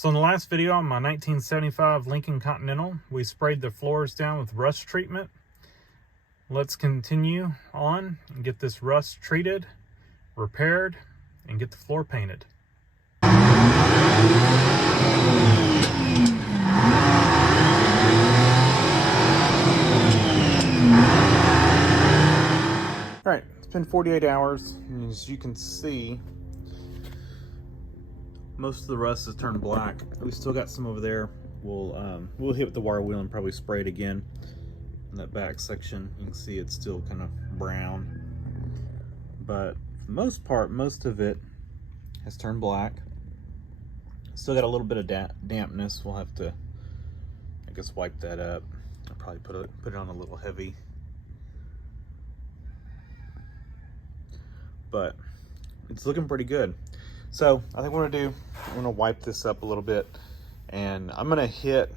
So in the last video on my 1975 Lincoln Continental, we sprayed the floors down with rust treatment. Let's continue on and get this rust treated, repaired, and get the floor painted. All right, it's been 48 hours, and as you can see, most of the rust has turned black. We still got some over there. We'll hit with the wire wheel and probably spray it again. In that back section, you can see it's still kind of brown. But for the most part, most of it has turned black. Still got a little bit of dampness. We'll have to, I guess, wipe that up. I'll probably put it on a little heavy. But it's looking pretty good. So I think what I'm gonna wipe this up a little bit, and I'm gonna hit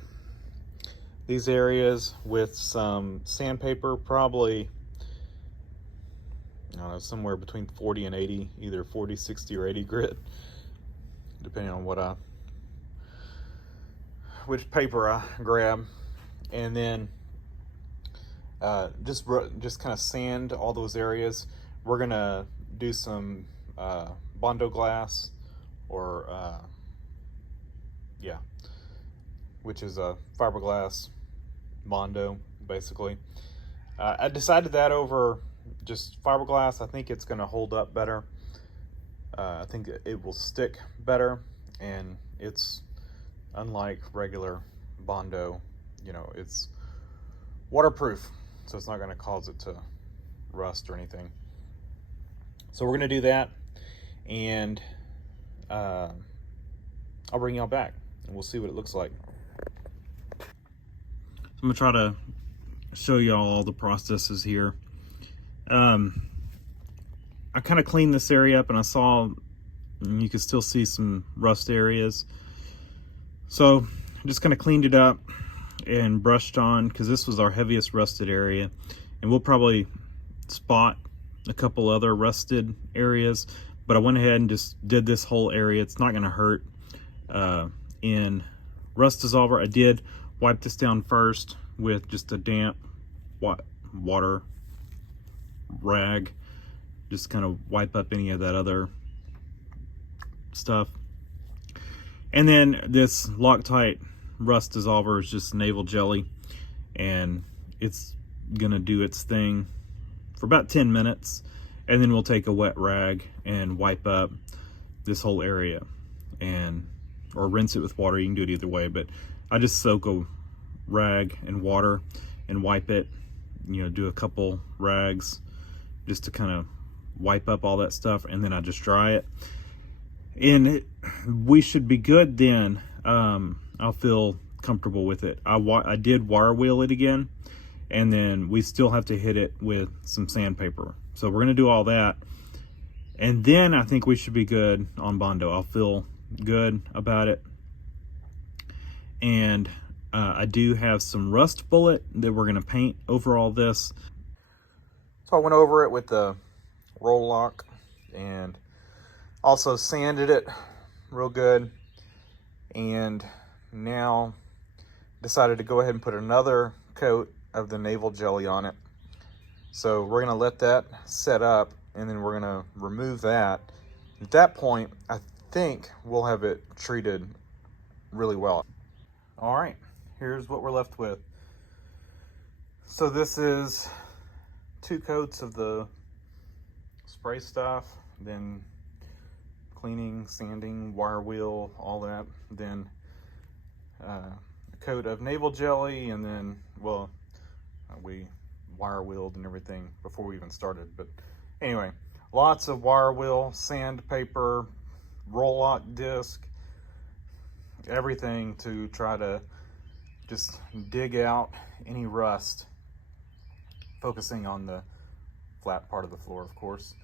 these areas with some sandpaper, probably, I don't know, somewhere between 40 and 80, either 40, 60, or 80 grit, depending on which paper I grab. And then just kind of sand all those areas. We're gonna do some Bondo glass, or which is a fiberglass Bondo, basically. I decided that over just fiberglass. I think it's going to hold up better. I think it will stick better, and it's unlike regular Bondo. You know, it's waterproof, so it's not going to cause it to rust or anything. So we're going to do that, and I'll bring y'all back, and we'll see what it looks like. I'm gonna try to show y'all all the processes here. I kind of cleaned this area up, and I saw, and you can still see some rust areas. So I just kind of cleaned it up and brushed on, because this was our heaviest rusted area, and we'll probably spot a couple other rusted areas, but I went ahead and just did this whole area. It's not going to hurt. In rust dissolver, I did wipe this down first with just a damp water rag, just kind of wipe up any of that other stuff. And then this Loctite rust dissolver is just navel jelly, and it's gonna do its thing for about 10 minutes, and then we'll take a wet rag and wipe up this whole area, or rinse it with water. You can do it either way, but I just soak a rag in water and wipe it, do a couple rags just to kind of wipe up all that stuff, and then I just dry it, and we should be good then. I'll feel comfortable with it. I did wire wheel it again, and then we still have to hit it with some sandpaper. So we're gonna do all that, and then I think we should be good on Bondo. I'll feel good about it. And I do have some rust bullet that we're gonna paint over all this. So I went over it with the roll lock and also sanded it real good, and now decided to go ahead and put another coat of the navel jelly on it. So we're gonna let that set up, and then we're gonna remove that. At that point, I think we'll have it treated really well. All right, here's what we're left with. So this is 2 coats of the spray stuff, then cleaning, sanding, wire wheel, all that. Then a coat of navel jelly, and then, we wire wheeled and everything before we even started. But anyway, lots of wire wheel, sandpaper, roll lock disc, everything to try to just dig out any rust, focusing on the flat part of the floor, of course,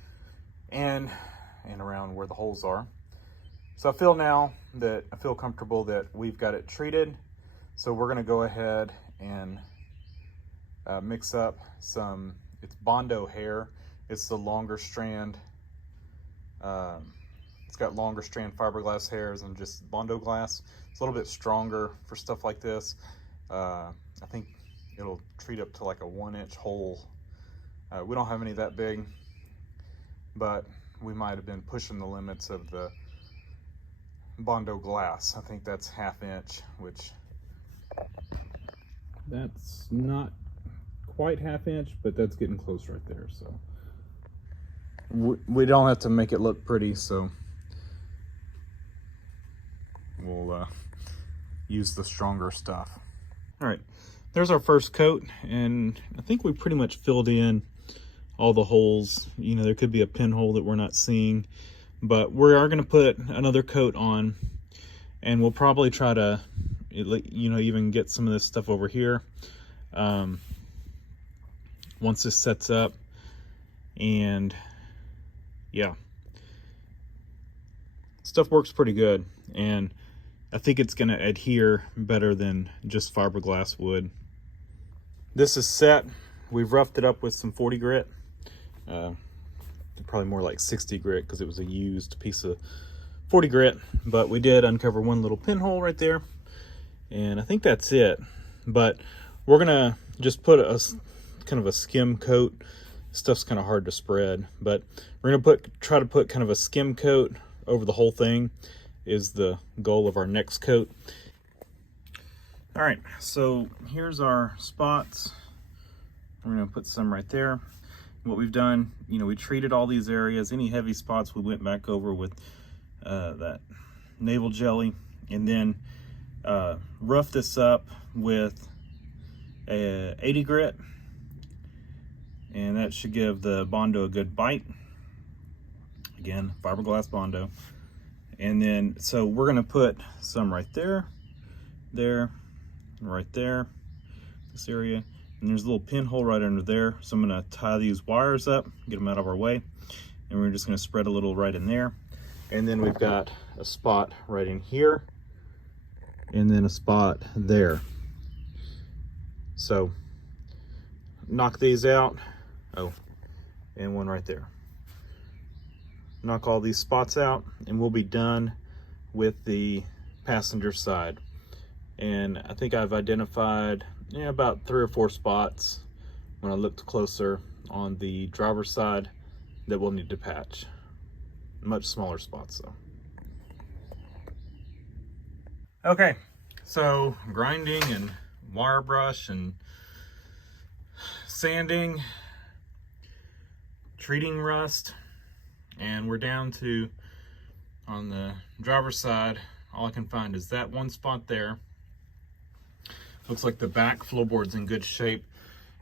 and around where the holes are. So I feel comfortable that we've got it treated. So we're gonna go ahead and mix up it's Bondo hair. It's the longer strand It's got longer strand fiberglass hairs than just Bondo glass. It's a little bit stronger for stuff like this. I think it'll treat up to like a 1-inch hole. We don't have any that big, but we might have been pushing the limits of the Bondo glass. I think that's 1/2 inch, which that's not quite 1/2 inch, but that's getting close right there. So we don't have to make it look pretty, so we'll use the stronger stuff. All right, there's our first coat, and I think we pretty much filled in all the holes. You know, there could be a pinhole that we're not seeing, but we are going to put another coat on, and we'll probably try to, you know, even get some of this stuff over here once this sets up. And yeah, stuff works pretty good, and I think it's going to adhere better than just fiberglass would. This is set. We've roughed it up with some 40 grit. Probably more like 60 grit because it was a used piece of 40 grit, but we did uncover one little pinhole right there, and I think that's it. But we're gonna just put a kind of a skim coat. Stuff's kind of hard to spread, but we're gonna try to put kind of a skim coat over the whole thing is the goal of our next coat. All right, so here's our spots. We're gonna put some right there. What we've done, you know, we treated all these areas. Any heavy spots we went back over with that navel jelly, and then roughed this up with a 80 grit, and that should give the Bondo a good bite. Again, fiberglass Bondo. And then, so we're gonna put some right there, right there, this area. And there's a little pinhole right under there. So I'm gonna tie these wires up, get them out of our way. And we're just gonna spread a little right in there. And then we've got a spot right in here, and then a spot there. So knock these out. Oh, and one right there. Knock all these spots out, and we'll be done with the passenger side. And I think I've identified about 3 or 4 spots when I looked closer on the driver's side that we'll need to patch. Much smaller spots though. Okay, so grinding and wire brush and sanding, treating rust, and we're down to, on the driver's side, all I can find is that one spot there. Looks like the back floorboard's in good shape,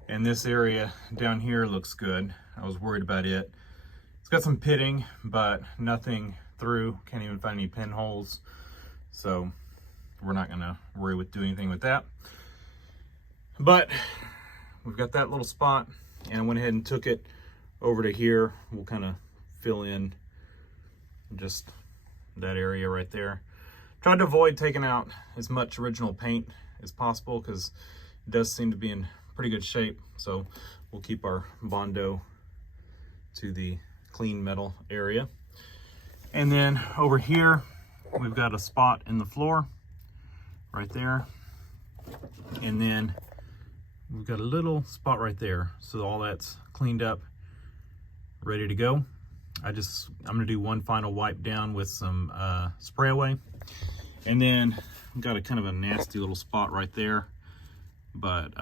and this area down here looks good. I was worried about it. It's got some pitting, but nothing through. Can't even find any pinholes, so we're not gonna worry with doing anything with that. But we've got that little spot, and I went ahead and took it over to here. We'll kind of fill in just that area right there. Tried to avoid taking out as much original paint as possible because it does seem to be in pretty good shape. So we'll keep our Bondo to the clean metal area. And then over here, we've got a spot in the floor right there. And then we've got a little spot right there. So all that's cleaned up, ready to go. I'm gonna do one final wipe down with some spray away. And then I've got a kind of a nasty little spot right there. But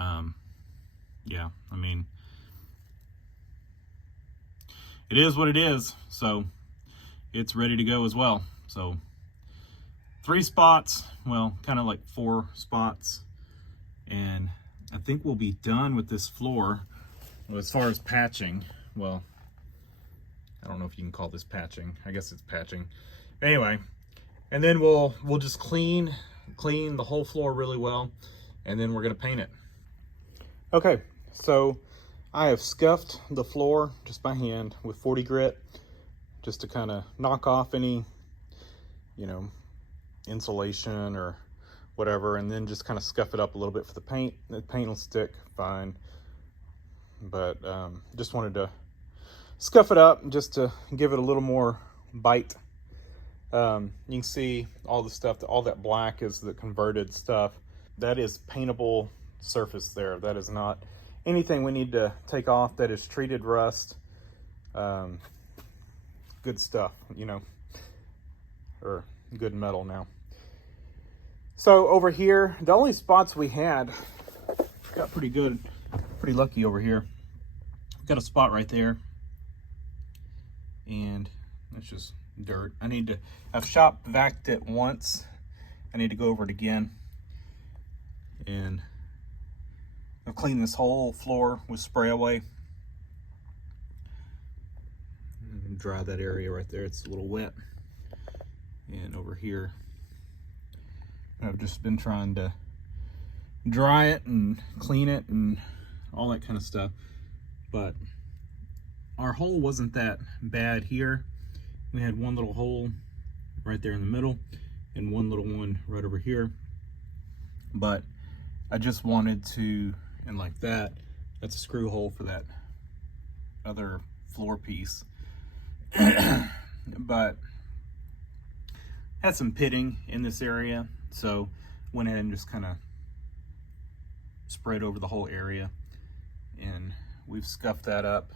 yeah, I mean, it is what it is. So it's ready to go as well. So 3 spots, well, kind of like 4 spots. And I think we'll be done with this floor. Well, as far as patching, well, I don't know if you can call this patching. I guess it's patching. Anyway, and then we'll just clean the whole floor really well, and then we're gonna paint it. Okay, so I have scuffed the floor just by hand with 40 grit, just to kind of knock off any, you know, insulation or whatever, and then just kind of scuff it up a little bit for the paint. The paint will stick fine, but just wanted to scuff it up just to give it a little more bite. You can see all the stuff, all that black is the converted stuff. That is paintable surface there. That is not anything we need to take off. That is treated rust. Good stuff, you know, or good metal now. So over here, the only spots we had, got pretty lucky over here. Got a spot right there, and it's just dirt. I've shop vacuumed it once. I need to go over it again, and I've cleaned this whole floor with spray away. Dry that area right there, it's a little wet. And over here, I've just been trying to dry it and clean it and all that kind of stuff. But our hole wasn't that bad here. We had one little hole right there in the middle and one little one right over here. But I just wanted to, and like that, that's a screw hole for that other floor piece. But had some pitting in this area, so went ahead and just kind of spread over the whole area, and we've scuffed that up.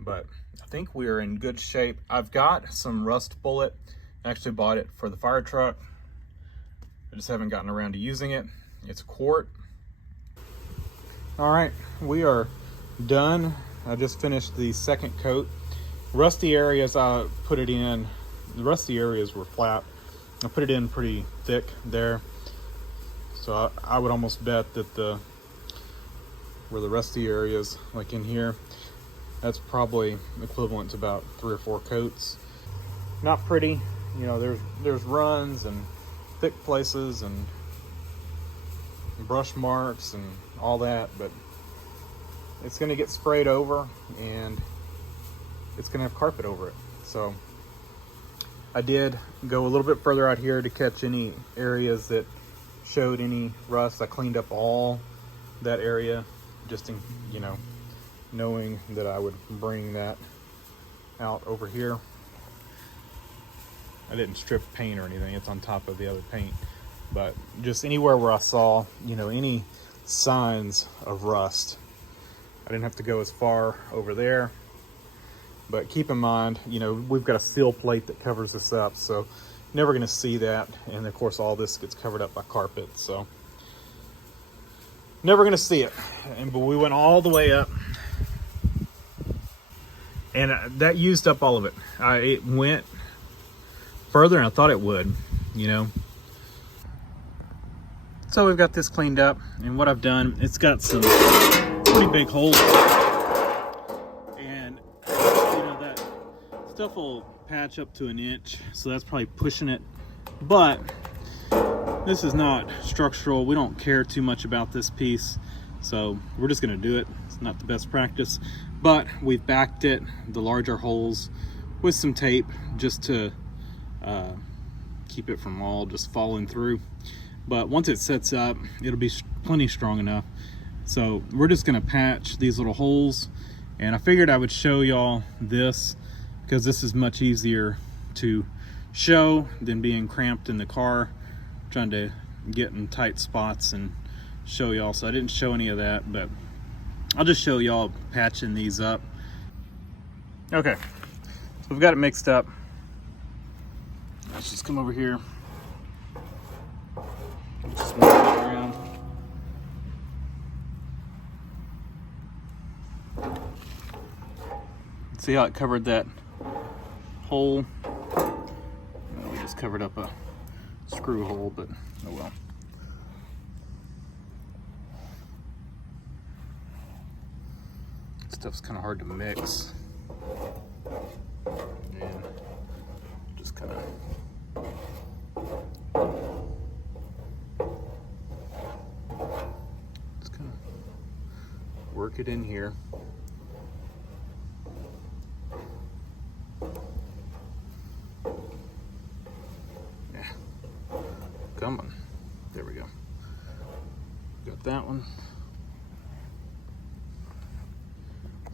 But I think we are in good shape. I've got some rust bullet. I actually bought it for the fire truck. I just haven't gotten around to using it. It's a quart. All right, we are done. I just finished the second coat. Rusty areas, I put it in, the rusty areas were flat. I put it in pretty thick there. So I would almost bet that where the rusty areas, like in here, that's probably equivalent to about 3 or 4 coats. Not pretty, you know, there's runs and thick places and brush marks and all that, but it's gonna get sprayed over and it's gonna have carpet over it. So I did go a little bit further out here to catch any areas that showed any rust. I cleaned up all that area just in, you know, knowing that I would bring that out over here. I didn't strip paint or anything, it's on top of the other paint. But just anywhere where I saw, you know, any signs of rust, I didn't have to go as far over there. But keep in mind, you know, we've got a seal plate that covers this up, so never gonna see that. And of course, all this gets covered up by carpet, so never gonna see it. But we went all the way up, and that used up all of it. It went further than I thought it would, you know. So we've got this cleaned up, and what I've done, it's got some pretty big holes. Stuff will patch up to 1 inch, so that's probably pushing it. But this is not structural. We don't care too much about this piece, so we're just gonna do it. It's not the best practice, but we've backed it, the larger holes, with some tape just to keep it from all just falling through. But once it sets up, it'll be plenty strong enough. So we're just gonna patch these little holes, and I figured I would show y'all this because this is much easier to show than being cramped in the car trying to get in tight spots and show y'all. So I didn't show any of that, but I'll just show y'all patching these up. Okay, so we've got it mixed up. Let's just come over here. Just move it around. See how it covered that hole? Well, we just covered up a screw hole, but oh well. Stuff's kind of hard to mix. And just kind of work it in here. Yeah, come on. There we go. Got that one.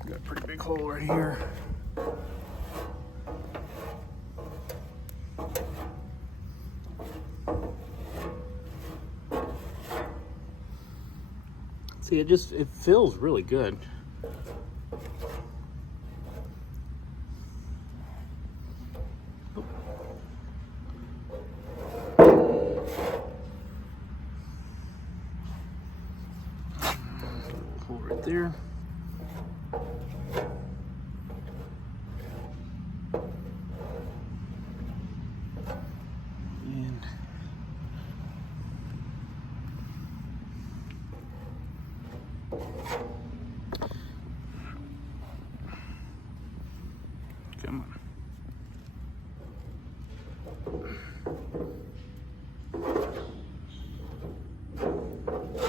Got a pretty big hole right here. See, it feels really good. Hole right there. And come on.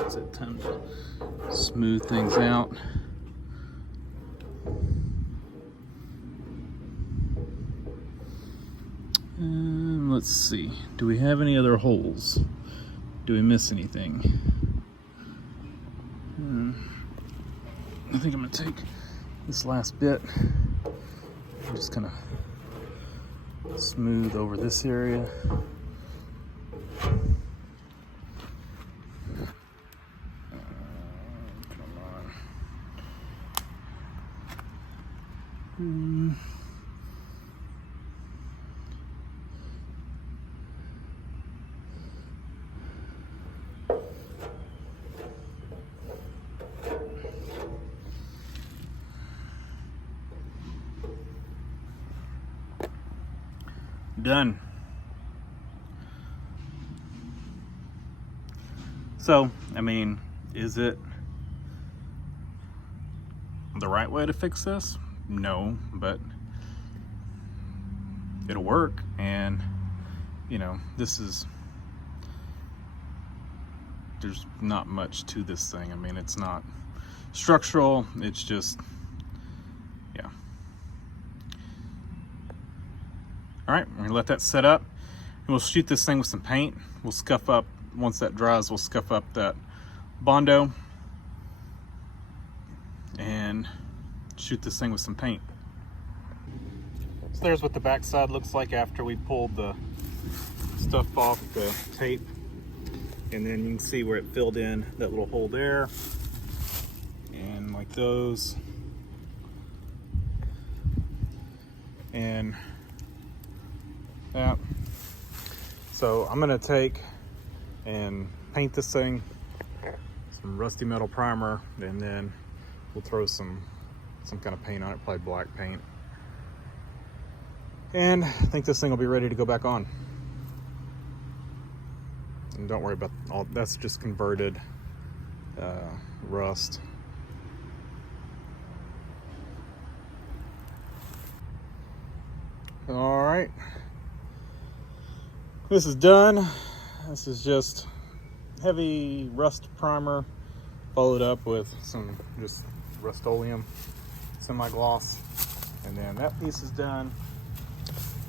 Is it time to smooth things out? Let's see. Do we have any other holes? Do we miss anything? I think I'm gonna take this last bit and just kind of smooth over this area. Come on. Done. So, I mean, is it the right way to fix this? No, but it'll work. And, you know, there's not much to this thing. I mean, it's not structural, it's just, yeah. All right, we're gonna let that set up, and we'll shoot this thing with some paint. We'll scuff up, once that dries, we'll scuff up that Bondo and shoot this thing with some paint. So there's what the backside looks like after we pulled the stuff off the tape. And then you can see where it filled in that little hole there. And like those. And that. So I'm gonna take and paint this thing, some rusty metal primer, and then we'll throw some kind of paint on it, probably black paint. And I think this thing will be ready to go back on. And don't worry about all that's just converted rust. All right, this is done. This is just heavy rust primer followed up with some just Rust-Oleum semi-gloss, and then that piece is done.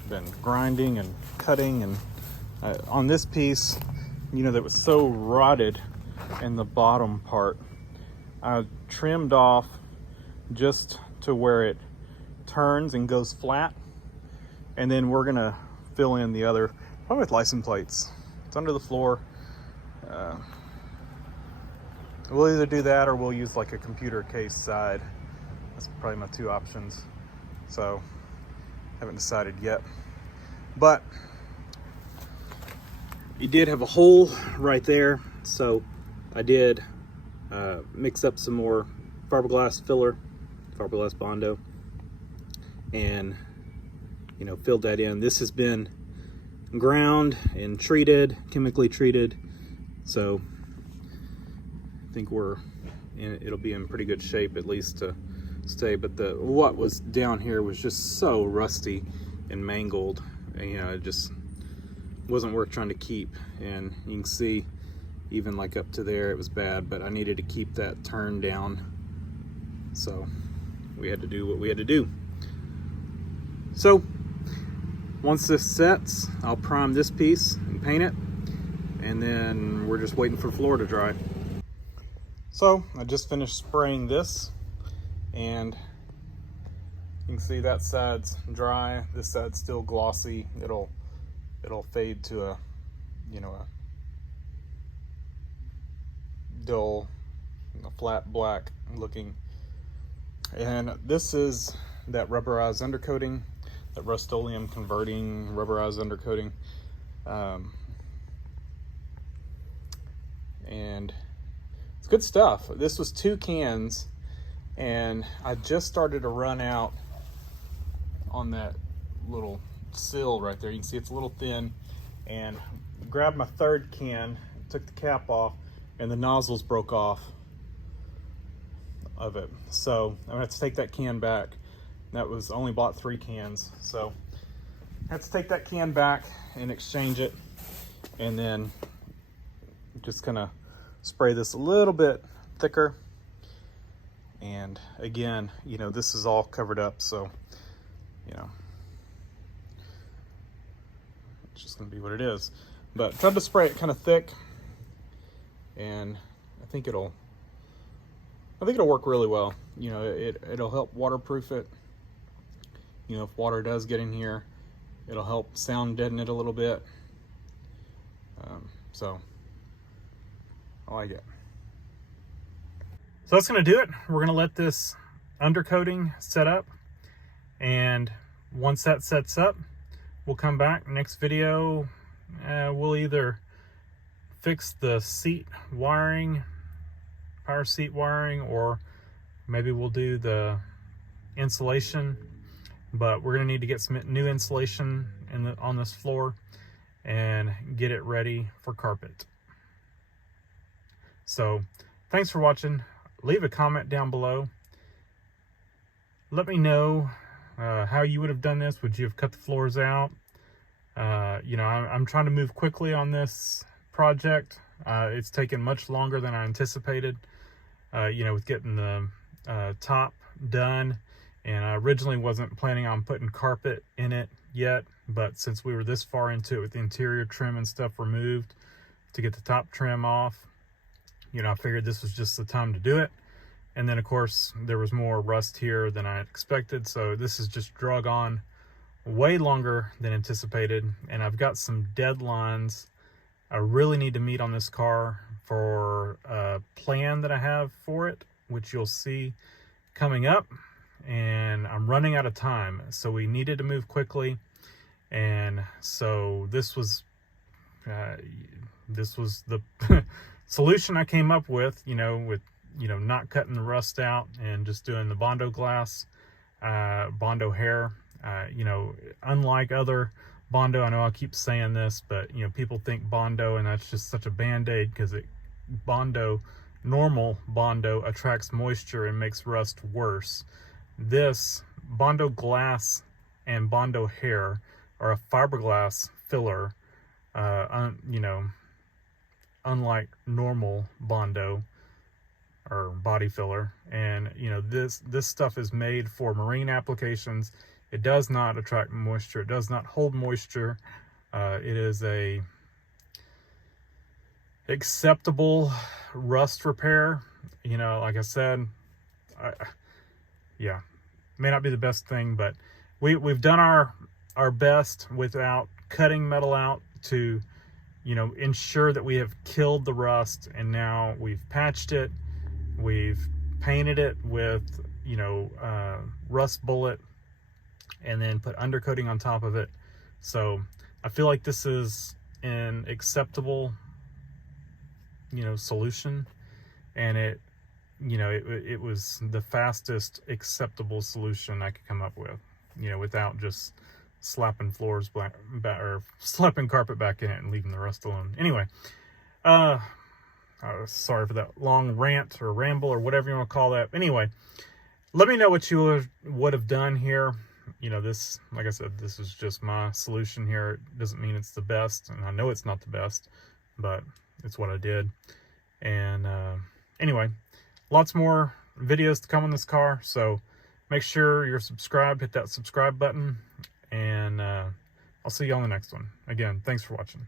Been grinding and cutting, and on this piece, you know, that was so rotted in the bottom part, I trimmed off just to where it turns and goes flat, and then we're gonna fill in the other, probably with license plates. It's under the floor. We'll either do that or we'll use like a computer case side. That's probably my two options. So, haven't decided yet. But you did have a hole right there, so I did mix up some more fiberglass filler, fiberglass Bondo, and you know, filled that in. This has been ground and treated, chemically treated, so I think it'll be in pretty good shape, at least to stay. But what was down here was just so rusty and mangled, and you know, it just wasn't worth trying to keep. And you can see even like up to there it was bad, but I needed to keep that turned down, so we had to do what we had to do. So once this sets, I'll prime this piece and paint it, and then we're just waiting for the floor to dry. So I just finished spraying this, and you can see that side's dry, this side's still glossy. It'll fade to a, you know, a dull a flat black looking. And this is that rubberized undercoating, that Rust-Oleum converting rubberized undercoating. And it's good stuff. This was 2 cans, and I just started to run out on that little sill right there. You can see it's a little thin, and grabbed my 3rd can, took the cap off, and the nozzles broke off of it. So I'm gonna have to take that can back. That was only bought 3 cans, so I have to take that can back and exchange it, and then just kind of spray this a little bit thicker. And again, you know, this is all covered up, so you know, it's just gonna be what it is. But tried to spray it kind of thick, and I think it'll work really well. You know, it'll help waterproof it. You know, if water does get in here, it'll help sound deaden it a little bit. So I like it. So that's gonna do it. We're gonna let this undercoating set up, and once that sets up, we'll come back. Next video, we'll either fix the seat wiring, power seat wiring, or maybe we'll do the insulation. But we're gonna need to get some new insulation on this floor and get it ready for carpet. So thanks for watching. Leave a comment down below. Let me know how you would have done this. Would you have cut the floors out? You know, I'm trying to move quickly on this project. It's taken much longer than I anticipated, you know, with getting the top done. And I originally wasn't planning on putting carpet in it yet, but since we were this far into it with the interior trim and stuff removed to get the top trim off, you know, I figured this was just the time to do it. And then of course there was more rust here than I expected, so this has just drug on way longer than anticipated. And I've got some deadlines I really need to meet on this car for a plan that I have for it, which you'll see coming up. And I'm running out of time, so we needed to move quickly. And so this was the solution I came up with, you know, not cutting the rust out and just doing the Bondo glass, Bondo hair. You know, unlike other Bondo, I know I keep saying this, but you know, people think Bondo and that's just such a band-aid, because normal Bondo attracts moisture and makes rust worse. This Bondo glass and Bondo hair are a fiberglass filler, you know, unlike normal Bondo or body filler. And you know, this stuff is made for marine applications. It does not attract moisture. It does not hold moisture. It is a acceptable rust repair. You know, like I said, yeah, may not be the best thing, but we've done our best without cutting metal out to, you know, ensure that we have killed the rust. And now we've patched it, we've painted it with, you know, rust bullet, and then put undercoating on top of it. So I feel like this is an acceptable, you know, solution, and it, you know, it was the fastest acceptable solution I could come up with, you know, without just slapping floors back, or slapping carpet back in it and leaving the rust alone. Anyway, sorry for that long rant or ramble or whatever you want to call that. Anyway, let me know what you would have done here. You know, this, like I said, this is just my solution here. It doesn't mean it's the best, and I know it's not the best, but it's what I did. And anyway, lots more videos to come on this car, so make sure you're subscribed, hit that subscribe button, and I'll see you on the next one. Again, thanks for watching.